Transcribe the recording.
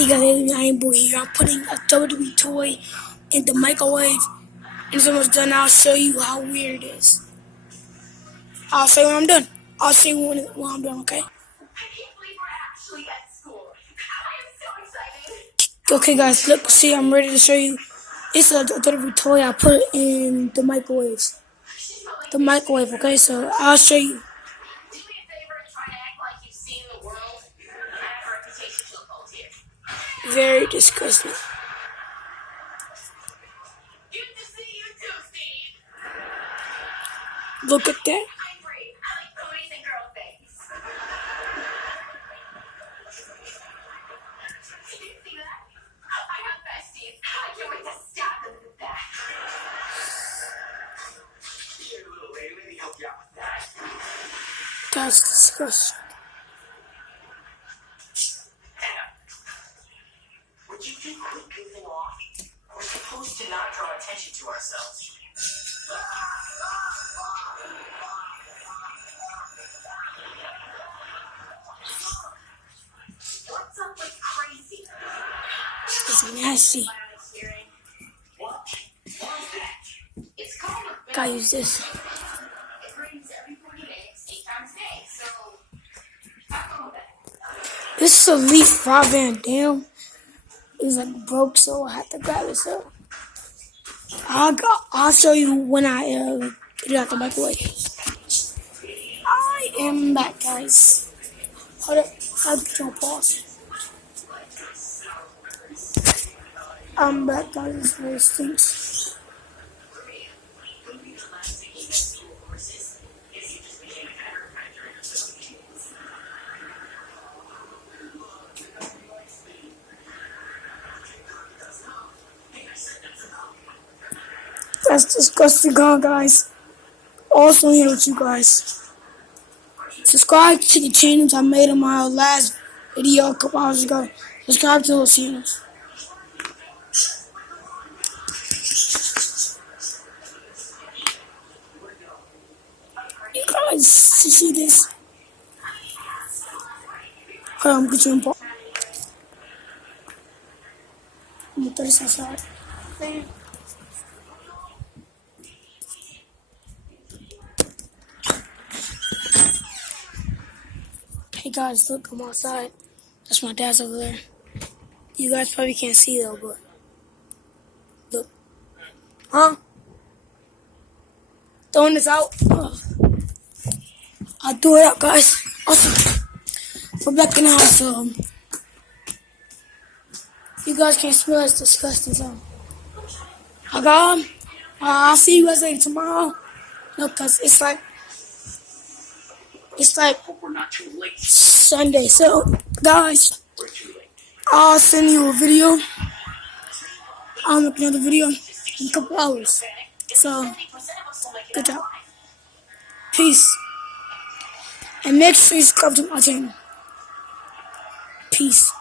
Hey guys, it's Iron Boy here. I'm putting a WWE toy in the microwave. And it's almost done. I'll show you how weird it is. I'll show you when I'm done. I'll show you when I'm done, okay? Okay guys, look, see, I'm ready to show you. It's a WWE toy. I put it in the microwave. The microwave, okay? So I'll show you. Very disgusting. Look at that. That's disgusting. Would you think we're goofing off? We're supposed to not draw attention to ourselves. What's up with crazy? It's nasty. What? It's called a Gotta use this. It rains every 40 minutes, 8 times a day, so have fun with it. This is a leaf rock band. Damn. It's like broke, so I have to grab it. So I'll show you when I get it out the microwave. I am back, guys. Hold up. I'll get you on pause. I'm back, guys. This really stinks. That's disgusting, guys. Also here with you guys. Subscribe to the channels I made on my last video a couple hours ago. Subscribe to those channels. You guys, you see this? Hold on, I'm gonna get you in. I'm gonna throw this outside. Hey guys, look, I'm outside. That's my dad's over there. You guys probably can't see though, but look. Huh? Throwing this out. I'll do it out, guys. Awesome. We're back in the house. You guys can't smell it. It's disgusting. So I got 'em. I'll see you guys later tomorrow. No, cause it's like Sunday. So guys, I'll send you a video. I'll make another video in a couple hours. So good job. Peace. And make sure you subscribe to my channel. Peace.